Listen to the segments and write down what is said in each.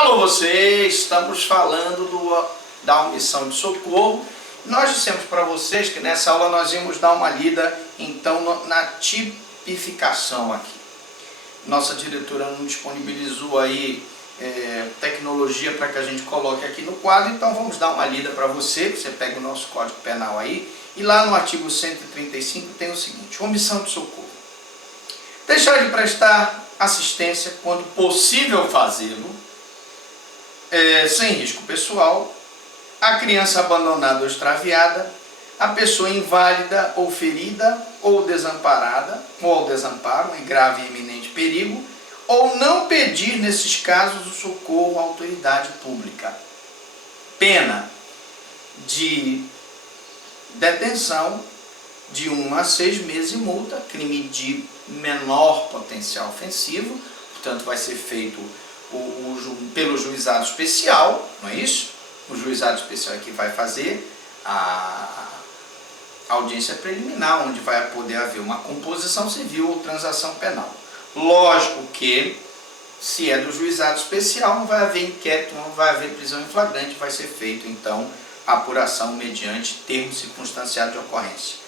Alô vocês, estamos falando da omissão de socorro. Nós dissemos para vocês que nessa aula nós íamos dar uma lida então na tipificação aqui. Nossa diretora não disponibilizou aí tecnologia para que a gente coloque aqui no quadro, então vamos dar uma lida para você. Você pega o nosso Código Penal aí e lá no artigo 135 tem o seguinte: omissão de socorro. Deixar de prestar assistência quando possível fazê-lo, sem risco pessoal, a criança abandonada ou extraviada, a pessoa inválida ou ferida ou desamparada, ou ao desamparo, em grave e iminente perigo, ou não pedir, nesses casos, o socorro à autoridade pública. Pena de detenção de 1 a 6 meses e multa, crime de menor potencial ofensivo, portanto vai ser feito pelo juizado especial, não é isso? O juizado especial é que vai fazer a audiência preliminar, onde vai poder haver uma composição civil ou transação penal. Lógico que, se é do juizado especial, não vai haver inquérito, não vai haver prisão em flagrante, vai ser feito, então, a apuração mediante termo circunstanciado de ocorrência.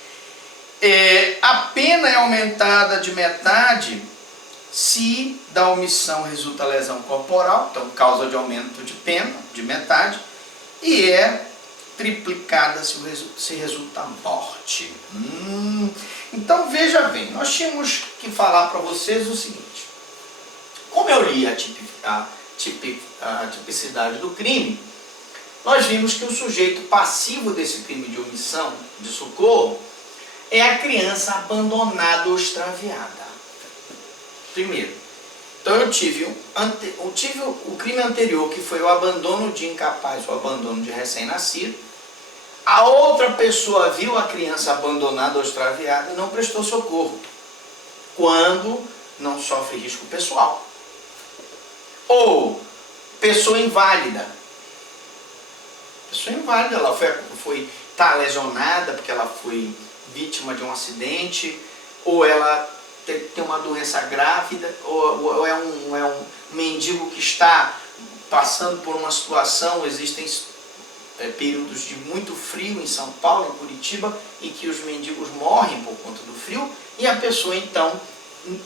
A pena é aumentada de metade se da omissão resulta lesão corporal, então causa de aumento de pena de metade, e é triplicada se resulta morte. Então veja bem, nós tínhamos que falar para vocês o seguinte: como eu li a tipicidade do crime, nós vimos que o sujeito passivo desse crime de omissão de socorro é a criança abandonada ou extraviada. Primeiro, então eu tive o crime anterior, que foi o abandono de incapaz, o abandono de recém-nascido. A outra pessoa viu a criança abandonada ou extraviada e não prestou socorro, quando não sofre risco pessoal. Ou pessoa inválida. Pessoa inválida, ela está lesionada porque ela foi vítima de um acidente, ou ela tem uma doença grávida, ou é um mendigo que está passando por uma situação. Existem períodos de muito frio em São Paulo, em Curitiba, em que os mendigos morrem por conta do frio, e a pessoa então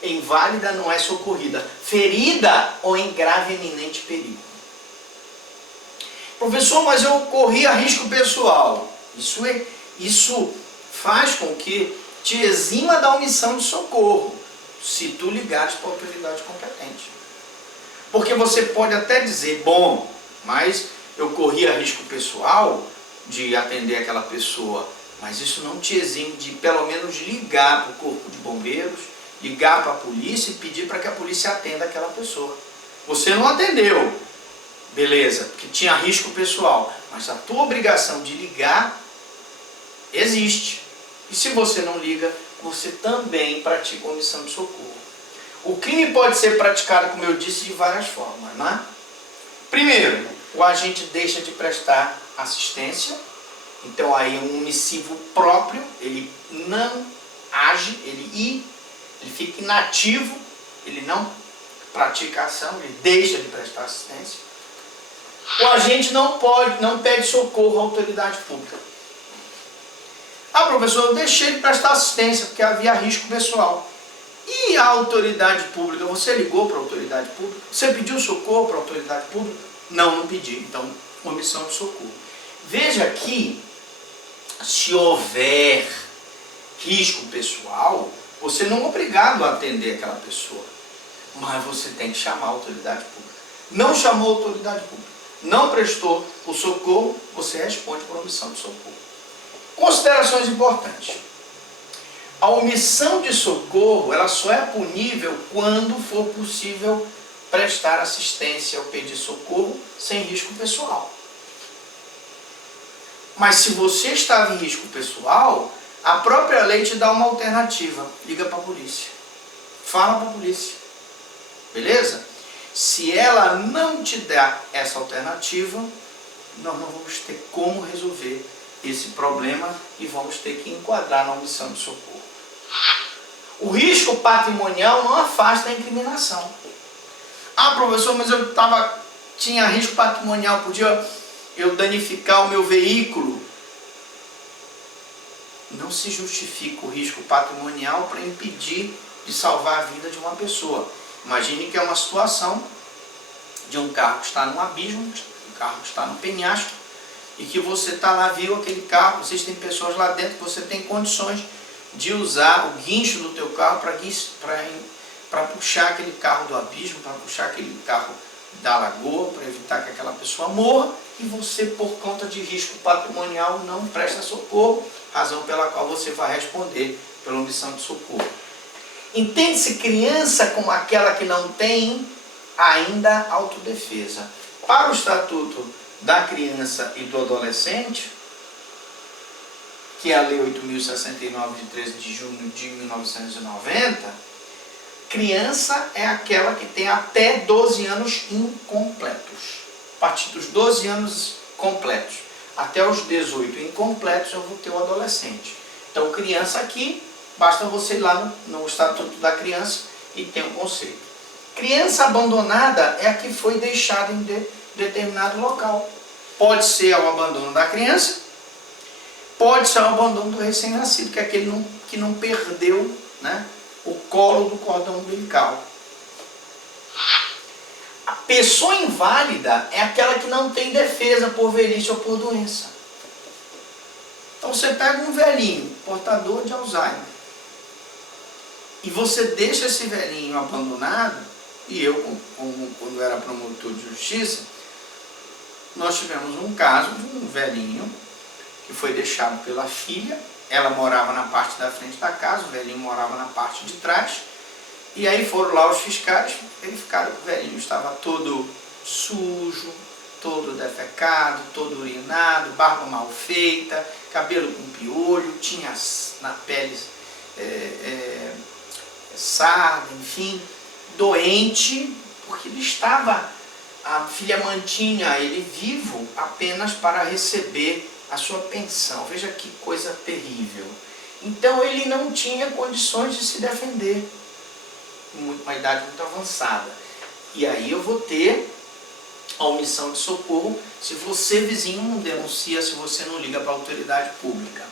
inválida não é socorrida, ferida ou em grave e iminente perigo. Professor, mas eu corri a risco pessoal. Isso faz com que te exima da omissão de socorro, se tu ligares para a autoridade competente. Porque você pode até dizer, bom, mas eu corri a risco pessoal de atender aquela pessoa, mas isso não te exime de, pelo menos, ligar para o corpo de bombeiros, ligar para a polícia e pedir para que a polícia atenda aquela pessoa. Você não atendeu, beleza, porque tinha risco pessoal, mas a tua obrigação de ligar existe. E se você não liga, você também pratica omissão de socorro. O crime pode ser praticado, como eu disse, de várias formas, né? Primeiro, o agente deixa de prestar assistência, então aí é um omissivo próprio, ele não age, ele fica inativo, ele não pratica ação, ele deixa de prestar assistência. O agente não pede socorro à autoridade pública. Ah, professor, eu deixei de prestar assistência porque havia risco pessoal. E a autoridade pública? Você ligou para a autoridade pública? Você pediu socorro para a autoridade pública? Não pedi. Então, omissão de socorro. Veja que, se houver risco pessoal, você não é obrigado a atender aquela pessoa, mas você tem que chamar a autoridade pública. Não chamou a autoridade pública, não prestou o socorro, você responde por omissão de socorro. Considerações importantes. A omissão de socorro, ela só é punível quando for possível prestar assistência ou pedir socorro sem risco pessoal. Mas se você estava em risco pessoal, a própria lei te dá uma alternativa. Liga para a polícia. Fala para a polícia. Beleza? Se ela não te der essa alternativa, nós não vamos ter como resolver esse problema e vamos ter que enquadrar na omissão de socorro. O risco patrimonial não afasta a incriminação. Ah, professor, mas eu estava Tinha risco patrimonial, podia eu danificar o meu veículo. Não se justifica o risco patrimonial para impedir de salvar a vida de uma pessoa. Imagine que é uma situação de um carro que está num abismo, um carro que está no penhasco, e que você está lá, viu aquele carro, existem pessoas lá dentro, você tem condições de usar o guincho do teu carro para puxar aquele carro do abismo, para puxar aquele carro da lagoa, para evitar que aquela pessoa morra, e você, por conta de risco patrimonial, não presta socorro, razão pela qual você vai responder pela omissão de socorro. Entende-se criança como aquela que não tem ainda autodefesa. Para o Estatuto da Criança e do Adolescente, que é a Lei 8.069 de 13 de junho de 1990, criança é aquela que tem até 12 anos incompletos. A partir dos 12 anos completos até os 18 incompletos eu vou ter o adolescente. Então criança aqui, basta você ir lá no Estatuto da Criança e tem um conceito. Criança abandonada é a que foi deixada em determinado local. Pode ser ao abandono da criança, pode ser ao abandono do recém-nascido, que é aquele que não perdeu, né, o colo do cordão umbilical. A pessoa inválida é aquela que não tem defesa por velhice ou por doença. Então você pega um velhinho, portador de Alzheimer, e você deixa esse velhinho abandonado, e eu, quando era promotor de justiça, nós tivemos um caso de um velhinho que foi deixado pela filha. Ela morava na parte da frente da casa, o velhinho morava na parte de trás. E aí foram lá os fiscais, verificaram que o velhinho estava todo sujo, todo defecado, todo urinado, barba mal feita, cabelo com piolho, tinha na pele sarda, enfim, doente, porque ele estava, a filha mantinha ele vivo apenas para receber a sua pensão. Veja que coisa terrível. Então ele não tinha condições de se defender, uma idade muito avançada. E aí eu vou ter a omissão de socorro se você, vizinho, não denuncia, se você não liga para a autoridade pública.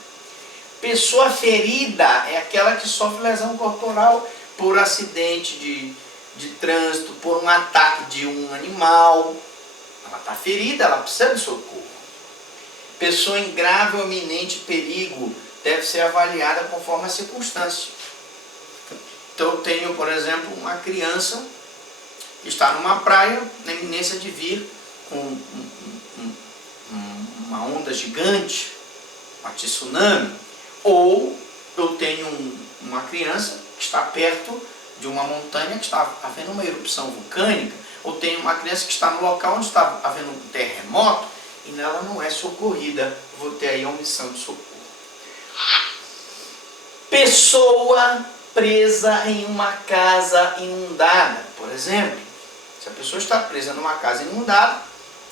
Pessoa ferida é aquela que sofre lesão corporal por acidente de trânsito, por um ataque de um animal. Ela está ferida, ela precisa de socorro. Pessoa em grave ou iminente perigo deve ser avaliada conforme a circunstância. Então eu tenho, por exemplo, uma criança que está numa praia, na iminência de vir com uma onda gigante, uma tsunami, ou eu tenho uma criança que está perto de uma montanha que está havendo uma erupção vulcânica, ou tenho uma criança que está no local onde está havendo um terremoto e ela não é socorrida, vou ter aí a omissão de socorro. Pessoa presa em uma casa inundada, por exemplo. Se a pessoa está presa numa casa inundada,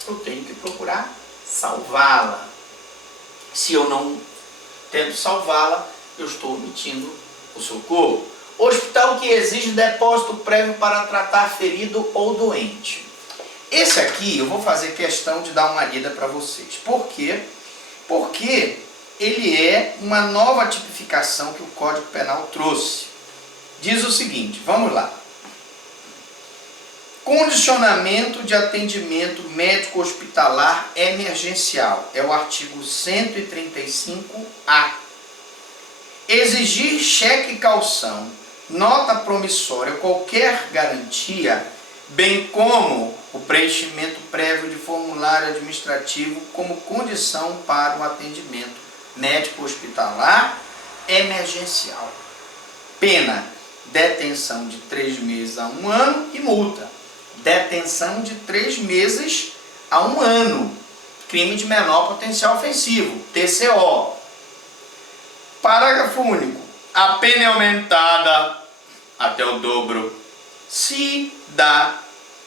eu tenho que procurar salvá-la. Se eu não tento salvá-la, eu estou omitindo o socorro. Hospital que exige depósito prévio para tratar ferido ou doente. Esse aqui eu vou fazer questão de dar uma lida para vocês. Por quê? Porque ele é uma nova tipificação que o Código Penal trouxe. Diz o seguinte, vamos lá. Condicionamento de atendimento médico hospitalar emergencial. É o artigo 135-A. Exigir cheque calção, nota promissória, qualquer garantia, bem como o preenchimento prévio de formulário administrativo como condição para o atendimento médico hospitalar emergencial. Pena, detenção de 3 meses a 1 ano e multa. Detenção de 3 meses a 1 ano. Crime de menor potencial ofensivo, TCO. Parágrafo único. A pena é aumentada até o dobro se da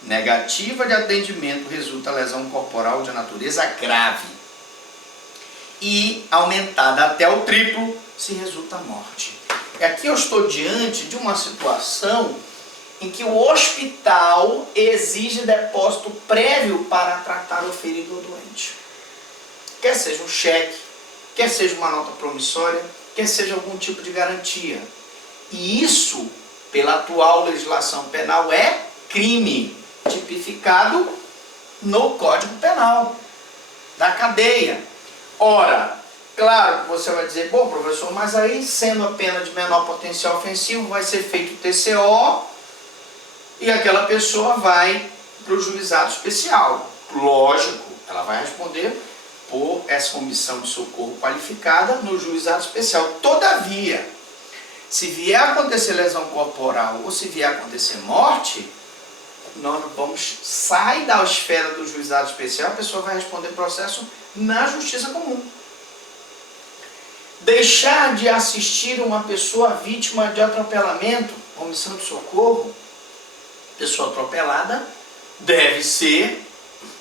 negativa de atendimento resulta lesão corporal de natureza grave e aumentada até o triplo se resulta morte. Aqui eu estou diante de uma situação em que o hospital exige depósito prévio para tratar o ferido ou doente. Quer seja um cheque, quer seja uma nota promissória, quer seja algum tipo de garantia. E isso, pela atual legislação penal, é crime tipificado no Código Penal da cadeia. Ora, claro que você vai dizer, bom, professor, mas aí, sendo a pena de menor potencial ofensivo, vai ser feito o TCO e aquela pessoa vai para o juizado especial. Lógico, ela vai responder por essa omissão de socorro qualificada no juizado especial. Todavia, se vier a acontecer lesão corporal ou se vier a acontecer morte, nós vamos sair da esfera do juizado especial, a pessoa vai responder processo na justiça comum. Deixar de assistir uma pessoa vítima de atropelamento, omissão de socorro, pessoa atropelada, deve ser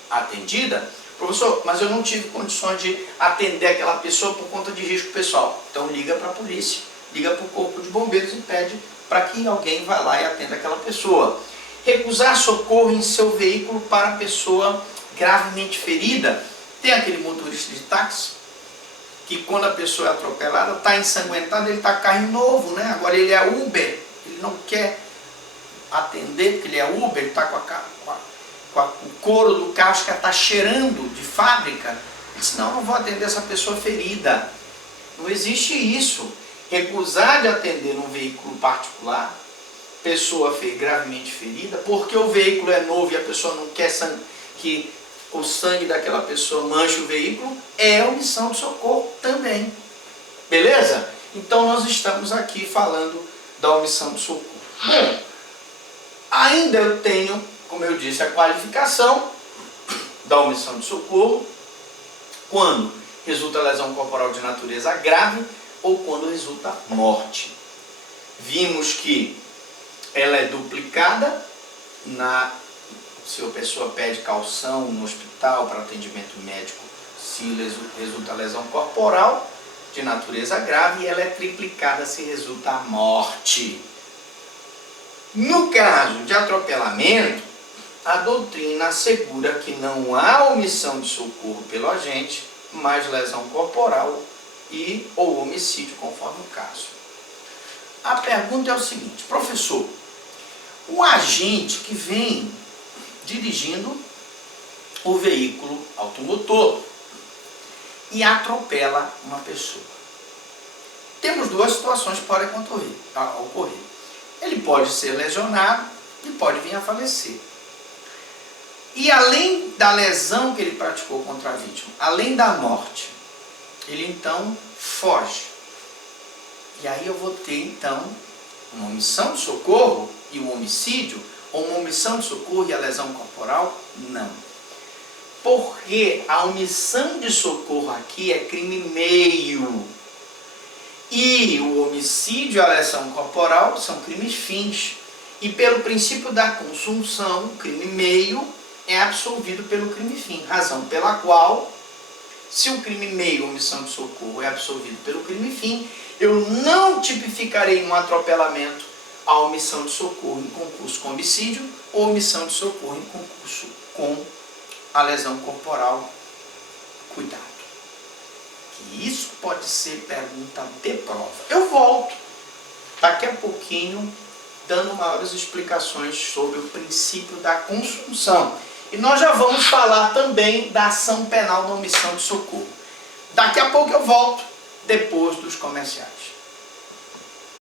atendida. Professor, mas eu não tive condições de atender aquela pessoa por conta de risco pessoal. Então liga para a polícia, liga para o corpo de bombeiros e pede para que alguém vá lá e atenda aquela pessoa. Recusar socorro em seu veículo para a pessoa gravemente ferida. Tem aquele motorista de táxi que quando a pessoa é atropelada, está ensanguentada, ele está com carro novo, né? Agora ele é Uber, ele não quer atender porque ele é Uber, ele está com o couro do carro que está cheirando de fábrica. Ele disse, não vou atender essa pessoa ferida. Não existe isso. Recusar de atender num veículo particular, pessoa gravemente ferida, porque o veículo é novo e a pessoa não quer que o sangue daquela pessoa manche o veículo, é omissão de socorro também. Beleza? Então nós estamos aqui falando da omissão de socorro. Bom, ainda eu tenho, como eu disse, a qualificação da omissão de socorro quando resulta lesão corporal de natureza grave ou quando resulta morte. Vimos que ela é duplicada se a pessoa pede caução no hospital para atendimento médico, se resulta lesão corporal de natureza grave, e ela é triplicada se resulta a morte. No caso de atropelamento, a doutrina assegura que não há omissão de socorro pelo agente, mas lesão corporal ou homicídio, conforme o caso. A pergunta é o seguinte, professor, o agente que vem dirigindo o veículo automotor e atropela uma pessoa. Temos duas situações que podem ocorrer. Ele pode ser lesionado e pode vir a falecer. E além da lesão que ele praticou contra a vítima, além da morte, ele então foge. E aí eu vou ter então uma omissão de socorro e um homicídio, ou uma omissão de socorro e a lesão corporal? Não. Porque a omissão de socorro aqui é crime meio. E o homicídio e a lesão corporal são crimes fins. E pelo princípio da consunção, o crime meio é absolvido pelo crime fim. Razão pela qual, se o crime meio, omissão de socorro, é absolvido pelo crime fim, eu não tipificarei um atropelamento a omissão de socorro em concurso com homicídio ou omissão de socorro em concurso com a lesão corporal. Cuidado, que isso pode ser pergunta de prova. Eu volto daqui a pouquinho dando maiores explicações sobre o princípio da consunção. E nós já vamos falar também da ação penal da omissão de socorro. Daqui a pouco eu volto, depois dos comerciais.